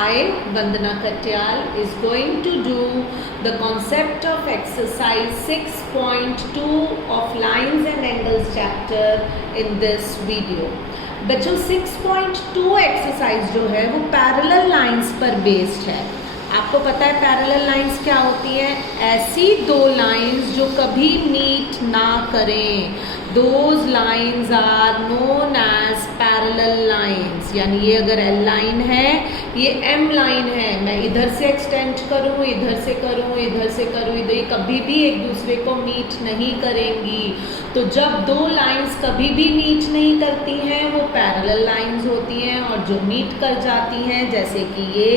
I, Vandana Katyal, is going to do the concept of exercise 6.2 of lines and angles chapter in this video. बच्चों 6.2 exercise जो है वो parallel lines पर based है। आपको पता है पैरेलल लाइंस क्या होती हैं? ऐसी दो लाइंस जो कभी मीट ना करें, those lines are known as parallel lines. यानी ये अगर एल लाइन है, ये एम लाइन है, मैं इधर से एक्सटेंड करूँ, इधर से करूँ, इधर से करूँ, इधर, ये कभी भी एक दूसरे को मीट नहीं करेंगी। तो जब दो लाइंस कभी भी मीट नहीं करती हैं वो पैरेलल लाइंस होती हैं, और जो मीट कर जाती हैं जैसे कि ये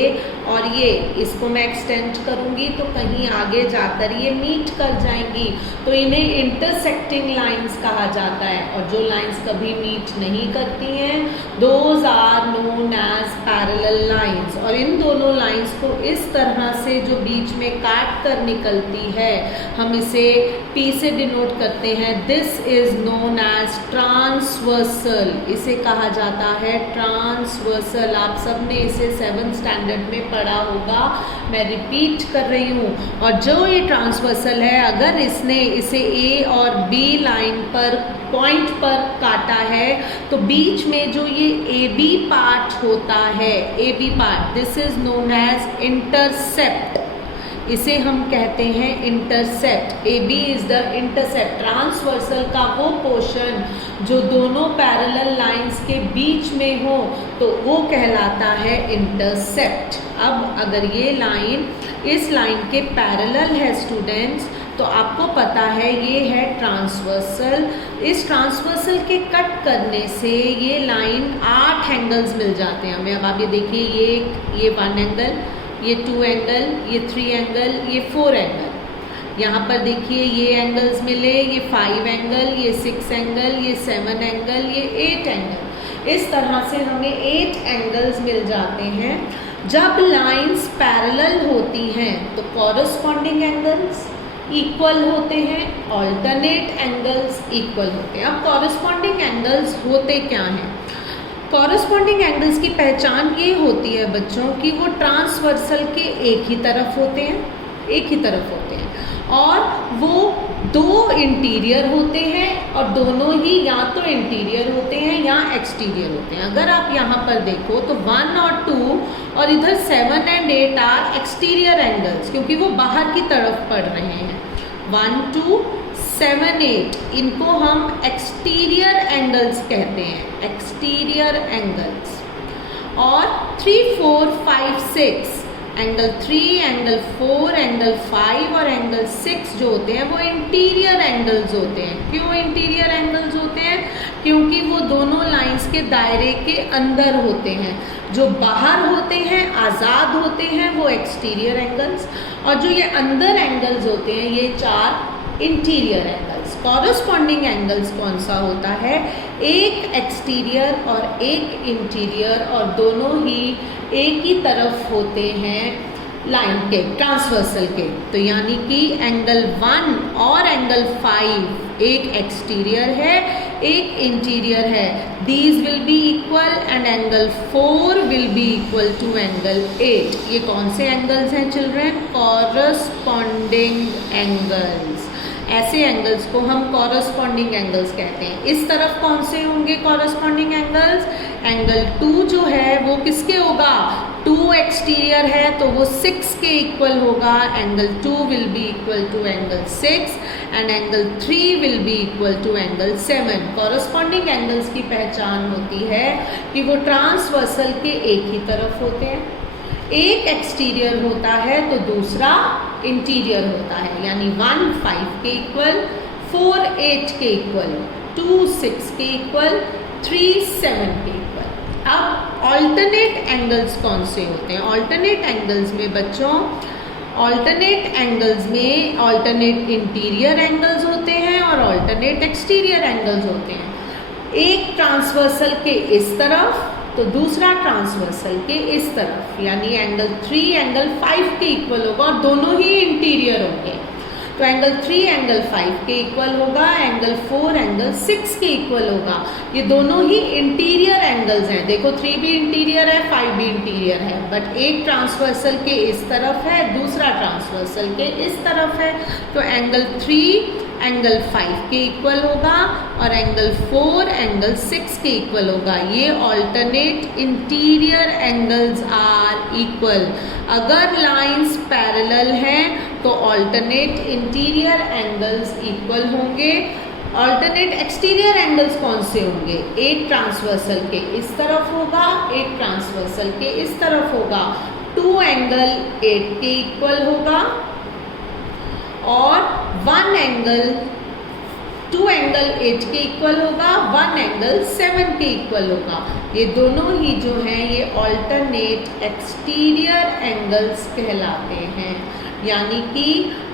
और ये, इसको मैं एक्सटेंड करूँगी तो कहीं आगे जाकर ये मीट कर जाएंगी, तो इन्हें इंटरसेक्टिंग लाइंस कहा जाता है। और जो लाइंस कभी मीट नहीं करती हैं those are known as parallel lines. और इन दोनों लाइंस को इस तरह से जो बीच में काट कर निकलती है हम इसे P से डिनोट करते हैं। This is known as transversal, इसे कहा जाता है ट्रांसवर्सल। आप सब ने इसे 7th स्टैंडर्ड में पढ़ा होगा, मैं रिपीट कर रही हूँ। और जो ये ट्रांसवर्सल है, अगर इसने इसे A और B लाइन पर पॉइंट पर काटा है तो बीच में जो ये AB पार्ट होता है, AB part, this is known as intercept. इसे हम कहते हैं intercept. AB is the intercept. Transversal का वो पोर्शन जो दोनों पैरेलल लाइंस के बीच में हो तो वो कहलाता है इंटरसेप्ट। अब अगर ये लाइन इस लाइन के पैरेलल है स्टूडेंट्स, तो आपको पता है ये है ट्रांसवर्सल। इस ट्रांसवर्सल के कट करने से ये लाइन 8 एंगल्स मिल जाते हैं हमें। अब आप ये देखिए, ये 1 एंगल, ये 2 एंगल, ये 3 एंगल, ये 4 एंगल। यहाँ पर देखिए ये एंगल्स मिले, ये 5 एंगल, ये 6 एंगल, ये 7 एंगल, ये 8 एंगल। इस तरह से हमें 8 एंगल्स मिल जाते हैं। जब लाइंस पैरेलल होती हैं तो कॉरस्पॉन्डिंग एंगल्स इक्वल होते हैं, ऑल्टरनेट एंगल्स इक्वल होते हैं। अब कॉरस्पॉन्डिंग एंगल्स होते क्या हैं? कॉरस्पॉन्डिंग एंगल्स की पहचान ये होती है बच्चों कि वो ट्रांसवर्सल के एक ही तरफ होते हैं, एक ही तरफ होते हैं, और वो दो इंटीरियर होते हैं, और दोनों ही या तो इंटीरियर होते हैं या एक्सटीरियर होते हैं। अगर आप यहाँ पर देखो तो 1 और 2 और इधर 7 एंड 8 आर एक्सटीरियर एंगल्स, क्योंकि वो बाहर की तरफ पड़ रहे हैं। 1, 2, 7, 8 इनको हम एक्सटीरियर एंगल्स कहते हैं, एक्सटीरियर एंगल्स। और 3, 4, 5, 6 एंगल 3, एंगल 4, एंगल 5 और एंगल 6 जो होते हैं वो इंटीरियर एंगल्स होते हैं। क्यों इंटीरियर एंगल्स होते हैं? क्योंकि वो दोनों लाइंस के दायरे के अंदर होते हैं। जो बाहर होते हैं, आज़ाद होते हैं, वो एक्सटीरियर एंगल्स, और जो ये अंदर एंगल्स होते हैं ये 4 इंटीरियर एंगल्स। कॉरस्पॉन्डिंग एंगल्स कौन सा होता है? एक एक्सटीरियर और एक इंटीरियर, और दोनों ही एक ही तरफ होते हैं लाइन के, ट्रांसवर्सल के। तो यानी कि एंगल 1 और एंगल 5 एक एक्सटीरियर है, एक इंटीरियर है। These will be equal and angle 4 will be equal to angle 8। ये कौन से एंगल्स हैं चिल्ड्रन? Corresponding angles. ऐसे एंगल्स को हम कॉरस्पॉन्डिंग एंगल्स कहते हैं। इस तरफ कौन से होंगे कॉरस्पॉन्डिंग एंगल्स? एंगल 2 जो है वो किसके होगा? 2 एक्सटीरियर है तो वो 6 के इक्वल होगा। Angle 2 will be equal to angle 6 and angle 3 will be equal to angle 7। Corresponding angles की पहचान होती है कि वो ट्रांसवर्सल के एक ही तरफ होते हैं, एक एक्सटीरियर होता है तो दूसरा इंटीरियर होता है। यानी 1 5 के इक्वल, 4 8 के इक्वल, 2 6 के इक्वल, 3 7 के इक्वल। अब ऑल्टरनेट एंगल्स कौन से होते हैं? ऑल्टरनेट एंगल्स में बच्चों, ऑल्टरनेट एंगल्स में ऑल्टरनेट इंटीरियर एंगल्स होते हैं और ऑल्टरनेट एक्सटीरियर एंगल्स होते हैं। एक ट्रांसवर्सल के इस तरफ तो दूसरा ट्रांसवर्सल के इस तरफ, यानी एंगल 3 एंगल 5 के इक्वल होगा और दोनों ही इंटीरियर होंगे। तो एंगल 3 एंगल 5 के इक्वल होगा, एंगल 4 एंगल 6 के इक्वल होगा। ये दोनों ही इंटीरियर एंगल्स हैं। देखो 3 भी इंटीरियर है, 5 भी इंटीरियर है, बट एक ट्रांसवर्सल के इस तरफ है, दूसरा ट्रांसवर्सल के इस तरफ है। तो एंगल 3 एंगल 5 के इक्वल होगा और एंगल 4 एंगल 6 के इक्वल होगा। ये alternate interior angles are equal. अगर लाइंस पैरेलल हैं तो ऑल्टरनेट इंटीरियर एंगल्स इक्वल होंगे। ऑल्टरनेट एक्सटीरियर एंगल्स कौन से होंगे? एक ट्रांसवर्सल के इस तरफ होगा, एक ट्रांसवर्सल के इस तरफ होगा। 2 एंगल 8 के इक्वल होगा और 2 एंगल 8 के इक्वल होगा, 1 एंगल 7 के इक्वल होगा। ये दोनों ही जो हैं ये ऑल्टरनेट एक्सटीरियर एंगल्स कहलाते हैं। यानी कि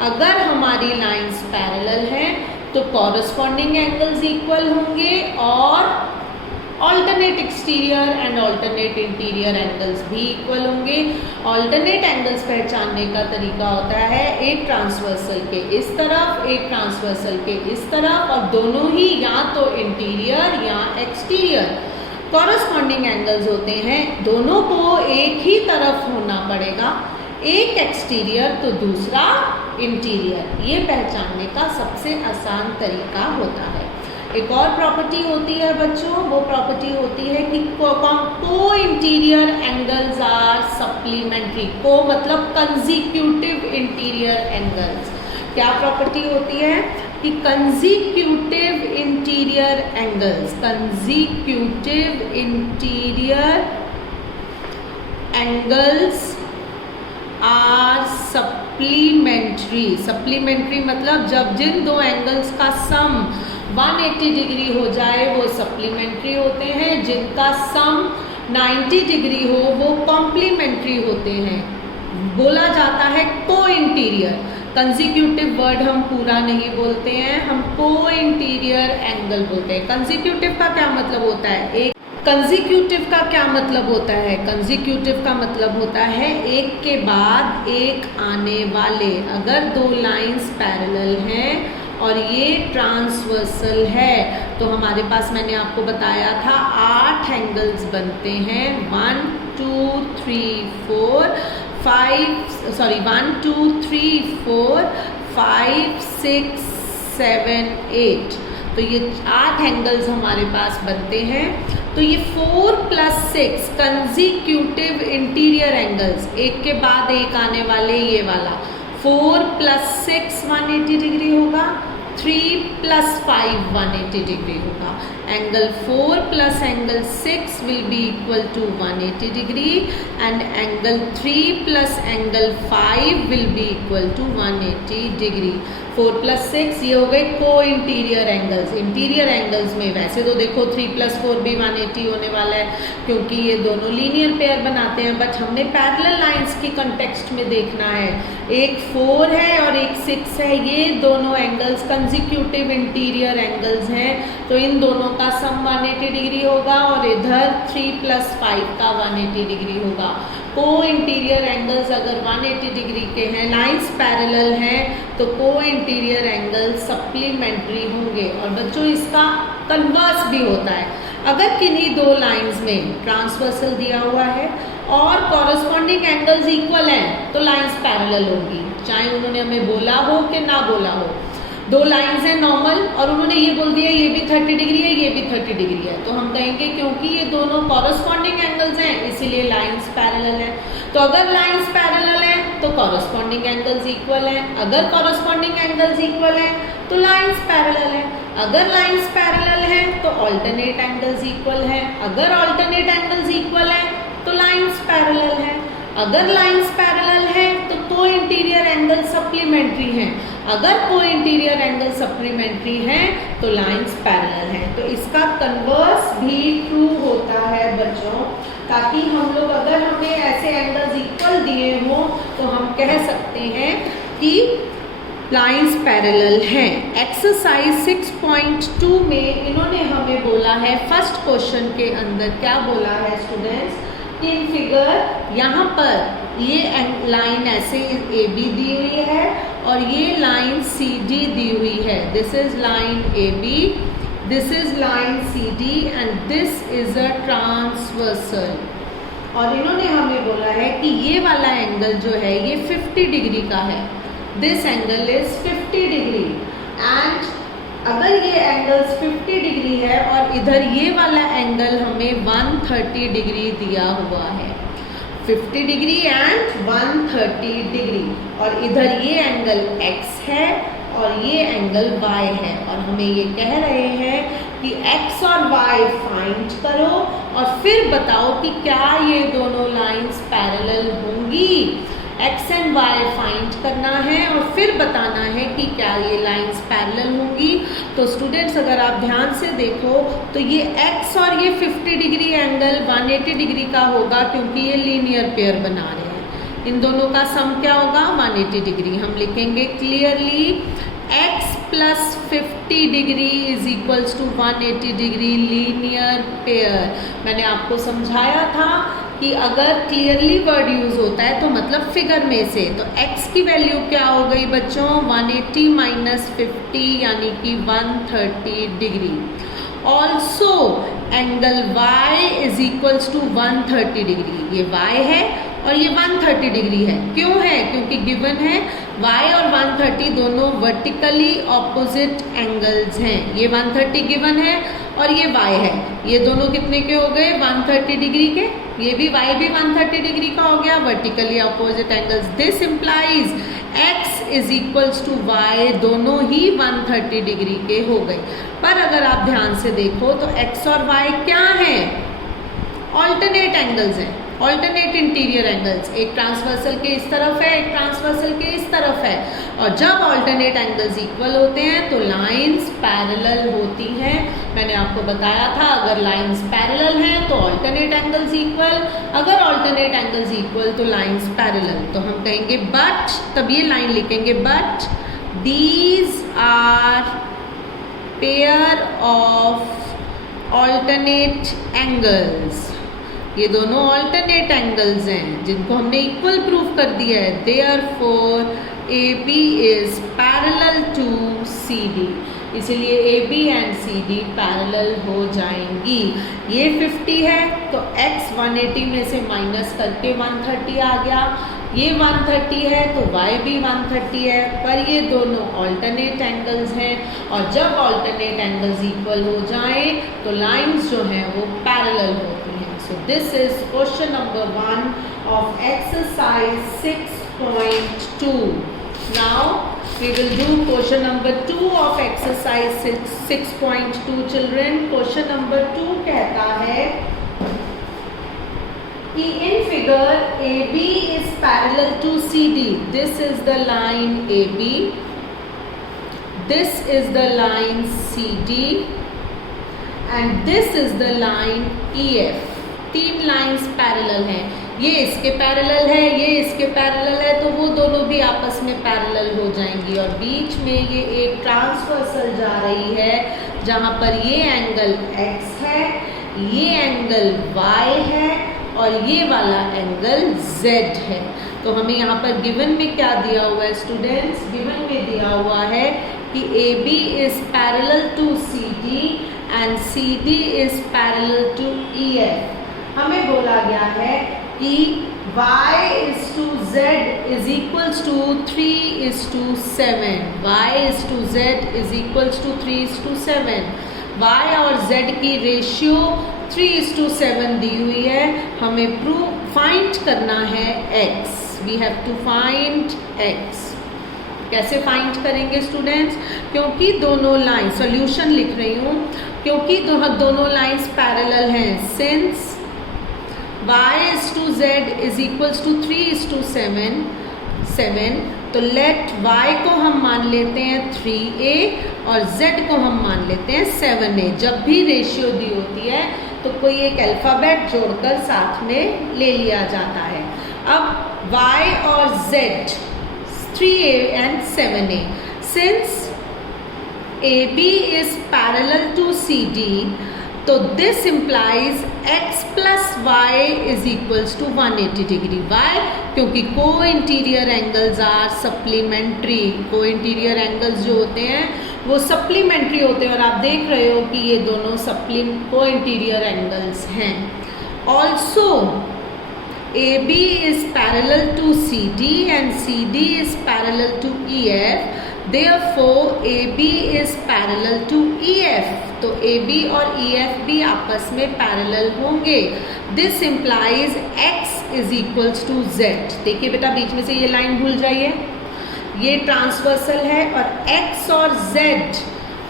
अगर हमारी लाइंस पैरेलल हैं तो कॉरस्पॉन्डिंग एंगल्स इक्वल होंगे और alternate exterior and alternate interior angles भी इक्वल होंगे। ऑल्टरनेट एंगल्स पहचानने का तरीका होता है एक ट्रांसवर्सल के इस तरफ, एक ट्रांसवर्सल के इस तरफ, और दोनों ही या तो इंटीरियर या एक्सटीरियर। कॉरस्पॉन्डिंग एंगल्स होते हैं दोनों को एक ही तरफ होना पड़ेगा, एक एक्सटीरियर तो दूसरा इंटीरियर। ये पहचानने का सबसे आसान तरीका होता है। एक और प्रॉपर्टी होती है बच्चों, वो प्रॉपर्टी होती है कि को interior angles are supplementary. Co मतलब कंजिक्यूटिव इंटीरियर एंगल्स। क्या प्रॉपर्टी होती है कि consecutive interior angles, consecutive interior angles are supplementary. Supplementary मतलब जब जिन दो एंगल्स का सम 180 डिग्री हो जाए वो सप्लीमेंट्री होते हैं, जिनका सम 90 डिग्री हो वो कॉम्प्लीमेंट्री होते हैं। बोला जाता है को इंटीरियर। कंजिक्यूटिव वर्ड हम पूरा नहीं बोलते हैं, हम को इंटीरियर एंगल बोलते हैं। कंजिक्यूटिव का क्या मतलब होता है? कंजिक्यूटिव का क्या मतलब होता है? कंजिक्यूटिव का मतलब होता है एक के बाद एक आने वाले। अगर दो लाइंस पैरेलल हैं और ये ट्रांसवर्सल है तो हमारे पास, मैंने आपको बताया था, 8 एंगल्स बनते हैं। 1 2 3 4 1 2 3 4 5 6 7 8। तो ये 8 एंगल्स हमारे पास बनते हैं। तो ये 4 + 6 कंजिक्यूटिव इंटीरियर एंगल्स, एक के बाद एक आने वाले, ये वाला 4 + 6 180 डिग्री होगा, 3 + 5 180 डिग्री होगा। Angle 4 + angle 6 will be equal to 180 degree and angle 3 + angle 5 will be equal to 180 degree. 4 + 6 ये हो गए को इंटीरियर एंगल्स। इंटीरियर एंगल्स में वैसे तो देखो 3 + 4 भी 180 होने वाला है क्योंकि ये दोनों लीनियर पेयर बनाते हैं, बट हमने पैरेलल लाइंस की कंटेक्स्ट में देखना है। एक 4 है और एक 6 है, ये दोनों एंगल्स कंजिक्यूटिव इंटीरियर एंगल्स हैं, तो इन दोनों का सम 180 डिग्री होगा और इधर 3 + 5 का 180 डिग्री होगा। को इंटीरियर एंगल्स अगर 180 डिग्री के हैं, लाइंस पैरेलल हैं, तो को इंटीरियर एंगल्स सप्लीमेंट्री होंगे। और बच्चों इसका कन्वर्स भी होता है। अगर किन्हीं दो लाइंस में ट्रांसवर्सल दिया हुआ है और कॉरस्पॉन्डिंग एंगल्स इक्वल हैं तो लाइंस पैरेलल होंगी, चाहे उन्होंने हमें बोला हो कि ना बोला हो। दो लाइंस हैं नॉर्मल और उन्होंने ये बोल दिया ये भी 30 डिग्री है, ये भी 30 डिग्री है, तो हम कहेंगे क्योंकि ये दोनों कॉरस्पॉन्डिंग एंगल्स हैं इसीलिए लाइंस पैरेलल हैं। तो अगर लाइंस पैरेलल हैं तो कॉरस्पॉन्डिंग एंगल्स इक्वल हैं, अगर कॉरस्पॉन्डिंग एंगल्स इक्वल हैं तो लाइंस पैरेलल हैं, अगर लाइंस पैरेलल हैं तो ऑल्टरनेट एंगल्स इक्वल हैं, अगर ऑल्टरनेट एंगल्स इक्वल हैं तो लाइंस पैरेलल हैं, अगर लाइंस पैरेलल हैं तो को इंटीरियर एंगल सप्लीमेंट्री हैं, अगर को इंटीरियर एंगल सप्लीमेंट्री हैं तो लाइंस पैरेलल हैं। तो इसका कन्वर्स भी ट्रू होता है बच्चों, ताकि हम लोग अगर हमें ऐसे एंगल्स इक्वल दिए हों तो हम कह सकते हैं कि लाइंस पैरेलल हैं। एक्सरसाइज 6.2 में इन्होंने हमें बोला है, फर्स्ट क्वेश्चन के अंदर क्या बोला है स्टूडेंट्स, इन फिगर यहाँ पर ये लाइन ऐसे ए बी दी हुई है और ये लाइन सी डी दी हुई है. This is line A B, this is line C D and this is a transversal. और इन्होंने हमें बोला है कि ये वाला एंगल जो है ये 50 डिग्री का है. This angle is 50 degree and अगर ये एंगल्स 50 डिग्री है और इधर ये वाला एंगल हमें 130 डिग्री दिया हुआ है. 50 डिग्री एंड 130 डिग्री और इधर ये एंगल x है और ये एंगल y है और हमें ये कह रहे हैं कि x और y फाइंड करो और फिर बताओ कि क्या ये दोनों लाइंस पैरेलल होंगी. x एंड y फाइंड करना है और फिर बताना है कि क्या ये लाइंस पैरेलल होंगी. तो स्टूडेंट्स अगर आप ध्यान से देखो तो ये x और ये 50 डिग्री एंगल 180 डिग्री का होगा क्योंकि ये लीनियर पेयर बना रहे हैं. इन दोनों का सम क्या होगा 180 डिग्री. हम लिखेंगे clearly x plus 50 degree is equals to 180 degree linear pair. मैंने आपको समझाया था कि अगर क्लियरली वर्ड यूज होता है तो मतलब फिगर में से, तो x की वैल्यू क्या हो गई बच्चों 180 माइनस 50 यानी कि 130 degree. Also angle y is equals to 130 degree. ये y है और ये 130 डिग्री है. क्यों है? क्योंकि गिवन है y और 130 दोनों वर्टिकली ऑपोजिट एंगल्स हैं. ये 130 गिवन है और ये y है. ये दोनों कितने के हो गए 130 डिग्री के. ये भी y भी 130 डिग्री का हो गया. Vertically opposite angles. This implies x is equals to y दोनों ही 130 डिग्री के हो गए. पर अगर आप ध्यान से देखो तो x और y क्या हैं? ऑल्टरनेट एंगल्स हैं. Alternate interior angles. एक ट्रांसवर्सल के इस तरफ है, एक ट्रांसवर्सल के इस तरफ है. और जब ऑल्टरनेट एंगल्स इक्वल होते हैं तो लाइंस पैरेलल होती हैं. मैंने आपको बताया था अगर लाइंस पैरेलल हैं तो ऑल्टरनेट एंगल्स इक्वल, अगर ऑल्टरनेट एंगल्स इक्वल तो लाइंस पैरेलल. तो हम कहेंगे बट, तब ये लाइन लिखेंगे but these are pair of alternate angles. ये दोनों ऑल्टरनेट एंगल्स हैं जिनको हमने इक्वल प्रूफ कर दिया है. Therefore AB is parallel to CD. इसलिए AB एंड CD पैरेलल हो जाएंगी. ये 50 है तो x 180 में से माइनस करके 130 आ गया. ये 130 है तो y भी 130 है. पर ये दोनों ऑल्टरनेट एंगल्स हैं और जब ऑल्टरनेट एंगल्स इक्वल हो जाए तो लाइंस जो हैं वो पैरेलल होती हैं. So this is question number 1 of exercise 6.2. Now we will do question number 2 of exercise 6.2 children. Question number 2 कहता है कि in figure AB is parallel to CD. This is the line AB. This is the line CD. And this is the line EF. 3 lines parallel हैं. ये इसके parallel है, ये इसके parallel है, तो वो दोनों भी आपस में पैरेलल हो जाएंगी. और बीच में ये एक ट्रांसवर्सल जा रही है जहाँ पर ये एंगल x है, ये एंगल y है और ये वाला एंगल z है. तो हमें यहाँ पर गिवन में क्या दिया हुआ है स्टूडेंट्स? गिवन में दिया हुआ है कि AB is parallel to CD and CD is parallel to EF. हमें बोला गया है कि y is to z is equals to 3:7. y is to z is equals to 3:7. y और z की रेशियो 3:7 दी हुई है. हमें फाइंड करना है x. We have to find x. कैसे फाइंड करेंगे स्टूडेंट्स? क्योंकि दोनों लाइन, सॉल्यूशन लिख रही हूँ, क्योंकि दोनों लाइंस पैरेलल हैं. Since y is to z is equals to 3:7, तो लेट y को हम मान लेते हैं 3a और z को हम मान लेते हैं 7a. जब भी रेशियो दी होती है तो कोई एक अल्फ़ाबेट जोड़कर साथ में ले लिया जाता है. अब y और z 3a and 7a. Since AB is parallel to CD, तो this implies x plus Y is equals to 180 degree. Why? क्योंकि co interior angles are supplementary. Co interior angles जो होते हैं वो सप्लीमेंट्री होते हैं, और आप देख रहे हो कि ये दोनों को इंटीरियर एंगल्स हैं। Also AB is parallel to CD and CD is parallel to EF. Therefore, AB is parallel to EF. तो AB और EF भी आपस में पैरेलल होंगे। This implies X is equals to Z। देखिए बेटा, बीच में से ये लाइन भूल जाइए, ये ट्रांसवर्सल है और X और Z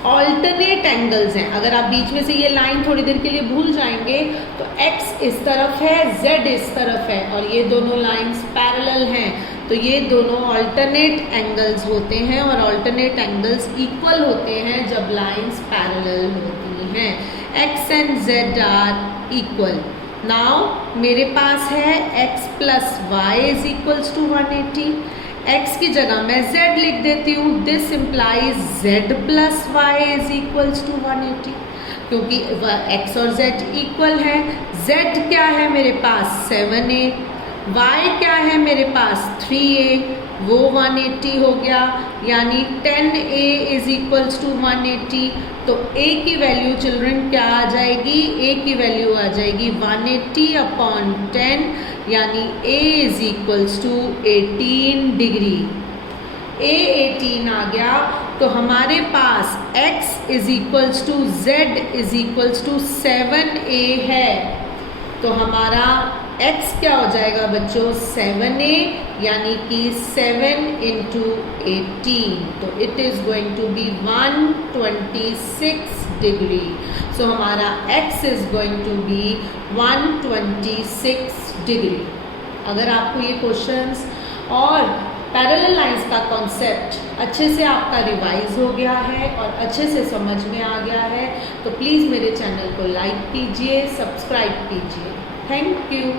ऑल्टरनेट एंगल्स हैं। अगर आप बीच में से ये लाइन थोड़ी देर के लिए भूल जाएंगे तो x इस तरफ है, z इस तरफ है, और ये दोनों लाइंस पैरेलल हैं, तो ये दोनों ऑल्टरनेट एंगल्स होते हैं, और ऑल्टरनेट एंगल्स इक्वल होते हैं जब लाइंस पैरेलल होती हैं। x and z are equal. Now मेरे पास है x plus Y is equals to 180। x की जगह मैं z लिख देती हूँ। This implies z plus Y is equals to 180, क्योंकि x और z इक्वल है। z क्या है मेरे पास 7a, y क्या है मेरे पास 3a, वो 180 हो गया, यानी 10a इज इक्वल्स टू 180। तो a की वैल्यू चिल्ड्रन क्या आ जाएगी? a की वैल्यू आ जाएगी 180 अपॉन 10, यानी a is equals to 18 degree. a 18 आ गया, तो हमारे पास x is equals to z is equals to 7a है। तो हमारा x क्या हो जाएगा बच्चों? 7a, यानी कि 7 इंटू 18, तो it is going to be 126 degree. So हमारा x is going to be 126 degree. अगर आपको ये क्वेश्चंस और पैरेलल लाइंस का कॉन्सेप्ट अच्छे से आपका रिवाइज हो गया है और अच्छे से समझ में आ गया है, तो प्लीज़ मेरे चैनल को लाइक कीजिए, सब्सक्राइब कीजिए। Thank you.